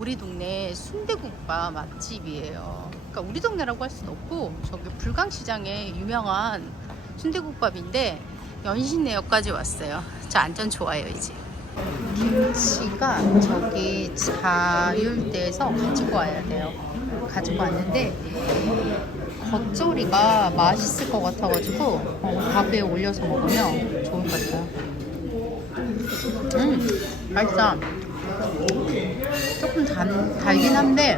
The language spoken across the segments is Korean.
우리 동네 순대국밥 맛집이에요. 그러니까 우리 동네라고 할 수는 없고 저기 불광시장에 유명한 순대국밥인데 연신내역까지 왔어요. 저 안전 좋아요 이제. 김치가 저기 자율대에서 가지고 와야 돼요. 가지고 왔는데 겉절이가 맛있을 것 같아가지고 어, 밥에 올려서 먹으면 좋을 것 같아요. 음, 맛있어. 조금 단, 달긴 한데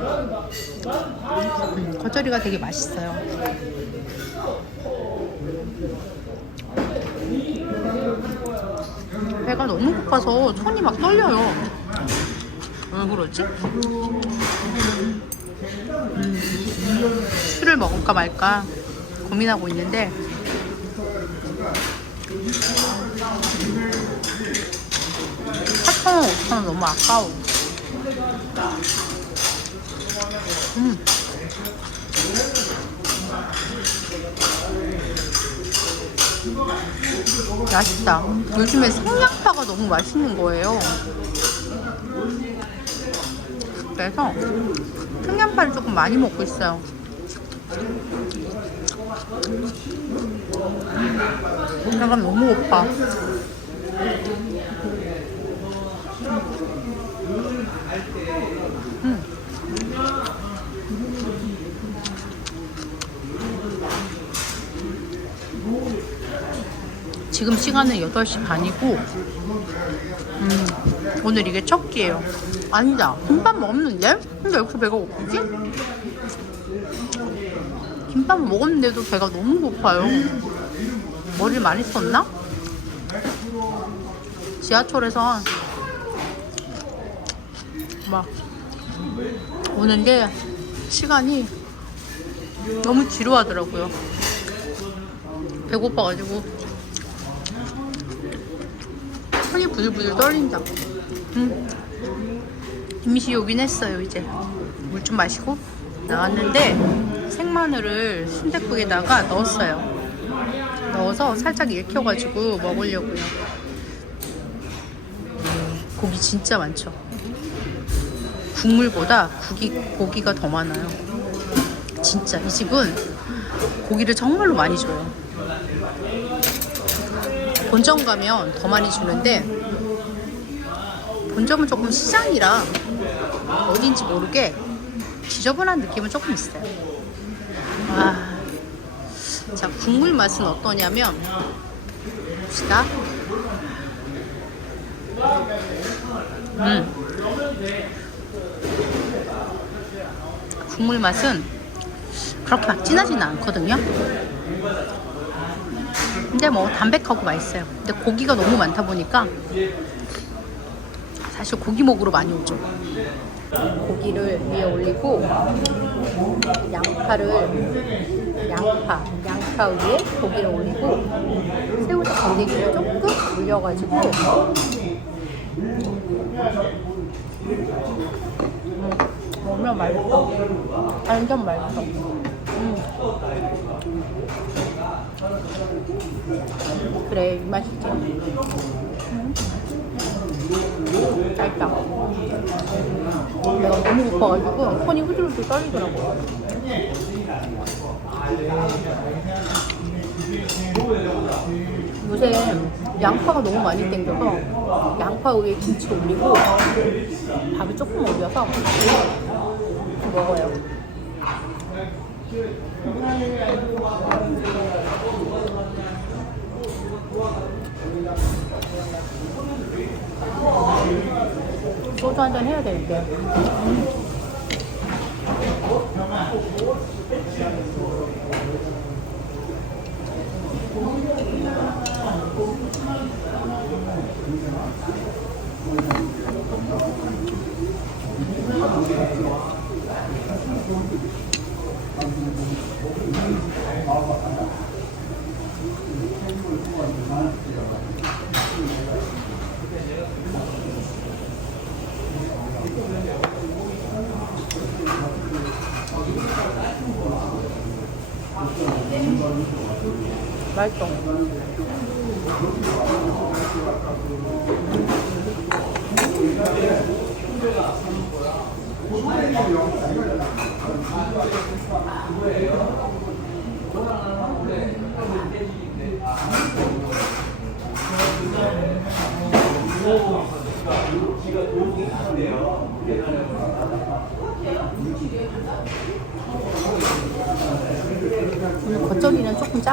음, 겉절이가 되게 맛있어요. 배가 너무 고파서 손이 막 떨려요. 왜 그러지? 음, 술을 먹을까 말까 고민하고 있는데 4,000원, 5,000원 너무 아까워. 음. 맛있다. 요즘에 생양파가 너무 맛있는 거예요. 그래서 생양파를 조금 많이 먹고 있어요. 약간 너무 고파. 지금 시간은 8시 반이고 음, 오늘 이게 첫 끼예요 아니다 김밥 먹었는데? 근데 왜 이렇게 배가 고프지? 김밥 먹었는데도 배가 너무 고파요 머리를 많이 썼나? 지하철에서 막 오는데 시간이 너무 지루하더라고요. 배고파가지고 손이 부들부들 떨린다. 음. 임시 오긴 했어요 이제 물 좀 마시고 나왔는데 생마늘을 순댓국에다가 넣었어요. 넣어서 살짝 익혀가지고 먹으려고요. 고기 진짜 많죠. 국물보다 국이, 고기가 더 많아요. 진짜 이 집은 고기를 정말로 많이 줘요. 본점 가면 더 많이 주는데 본점은 조금 시장이라 어딘지 모르게 지저분한 느낌은 조금 있어요. 아, 자 국물 맛은 어떠냐면 봅시다. 음. 국물 맛은 그렇게 막 진하지는 않거든요. 근데 뭐 담백하고 맛있어요. 근데 고기가 너무 많다 보니까 사실 고기 먹으러 많이 오죠. 고기를 위에 올리고 양파를 양파 양파 위에 고기를 올리고 새우젓 건더기를 조금 올려가지고 먹으면 맛있어. 완전 맛있어. 음. 그래, 이 맛이지. 음. 맛있다. 내가 너무 고파가지고 손이 후들후들 떨리더라고. 요새 양파가 너무 많이 땡겨서 양파 위에 김치 올리고 밥을 조금 올려서 먹어요. 소주 한 잔 해야 되는데. 맛있어.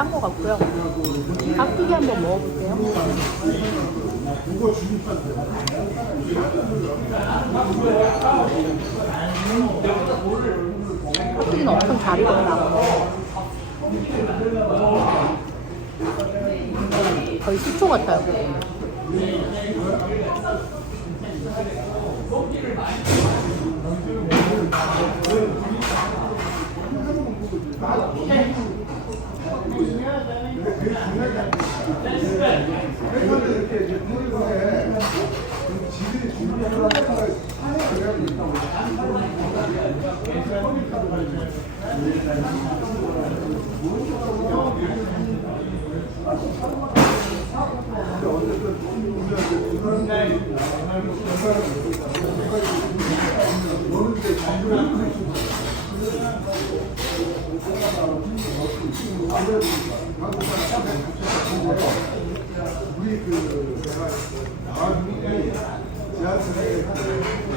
짠것 같고요. 깍두기 한번 먹어볼게요. 깍두기는 엄청 잘 익었다. 거의 식초 같아요.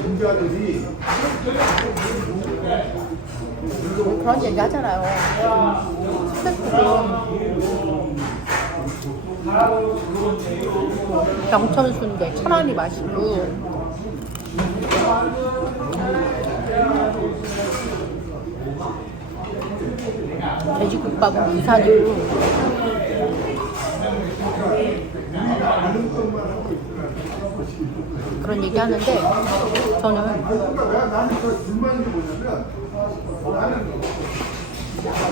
공자들이 그런 얘기 하잖아요. 스태프분 경천순대 천안이 맛있고 돼지국밥은 부산이고 그런 얘기 하는데 저는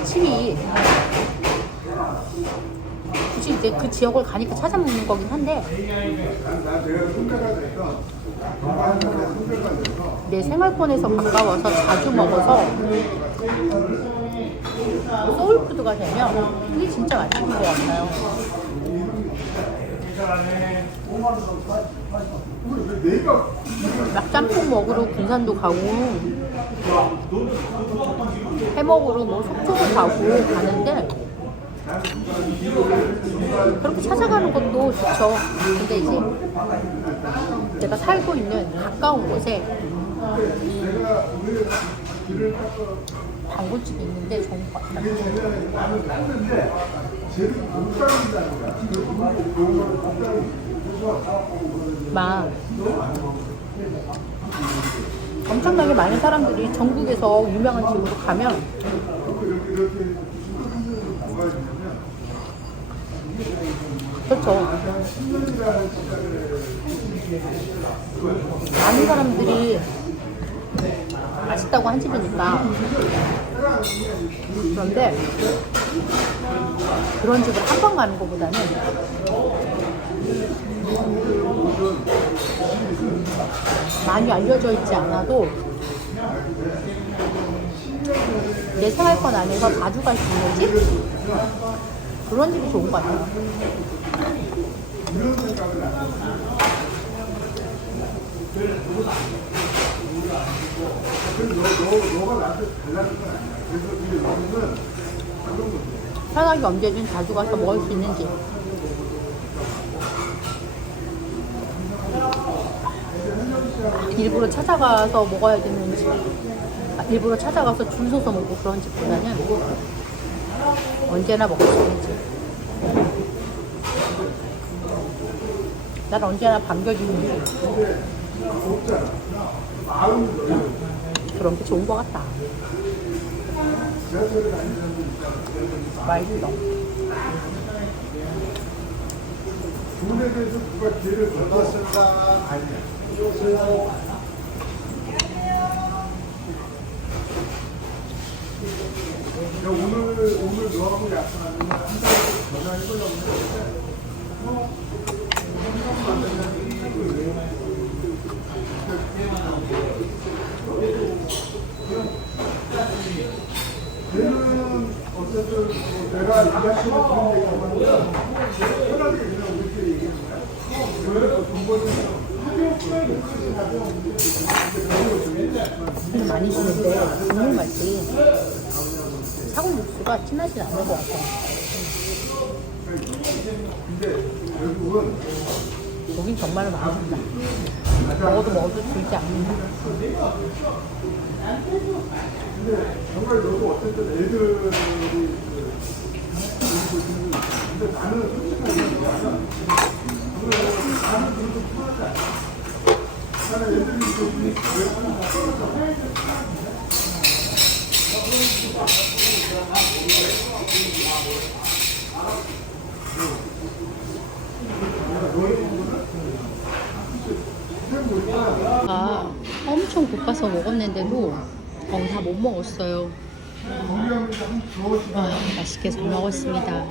침이 굳이 이제 그 지역을 가니까 찾아 먹는 거긴 한데 내 생활권에서 가까워서 자주 먹어서 소울푸드가 되면 그게 진짜 맛있는 것 같아요. 짬뽕 먹으러 군산도 가고 해 먹으러 뭐 속초도 가고 가는데 그렇게 찾아가는 것도 좋죠. 근데 이제 내가 살고 있는 가까운 곳에 단골집이 있는데 좋은 것 같아요. 막 엄청나게 많은 사람들이 전국에서 유명한 집으로 가면 그렇죠. 많은 사람들이 맛있다고 한 집이니까. 그런데 그런 집을 한 번 가는 것보다는 많이 알려져 있지 않아도 내 생활권 안에서 자주 갈 수 있는 집? 그런 집이 좋은 것 같아요. 그래서 너, 너, 너 가 나한테 달라는 건 아니야 그래서 근데 너는 그런 건데 편하게 언제든 자주 가서 먹을 수 있는 집. 일부러 찾아가서 먹어야 되는 집. 아, 일부러 찾아가서 줄 서서 먹고 그런 집보다는 언제나 먹을 수 있는 집. 난 언제나 반겨주는 집. 그런 게 좋은 것 같다. 맛있어. 돈에 대해서 누가 기회를 줬다 아니야 야, 오늘 오늘 너하고 약속하면 한 달에 전화해 보려고 했는데 얘는 어쨌든 뭐 내가 네가 싫어 그런 얘기 안 하니까 편하게 그냥 우리끼리 얘기하는 거야. 왜? 돈 벌면서 하도 시간이 없지. 하도 근데 그런 거 중에 근 데 많이 주는데 국물 맛이 사골국수가 진하지 않는 것 같아. 여긴 정말로 맛있다. 먹어도 먹어도 줄지 않는다. 근데 정말 너도 어쨌든 애들이 아. 엄청 고파서 먹었는데도 어, 다 못 먹었어요. 와, 맛있게 잘 먹었습니다.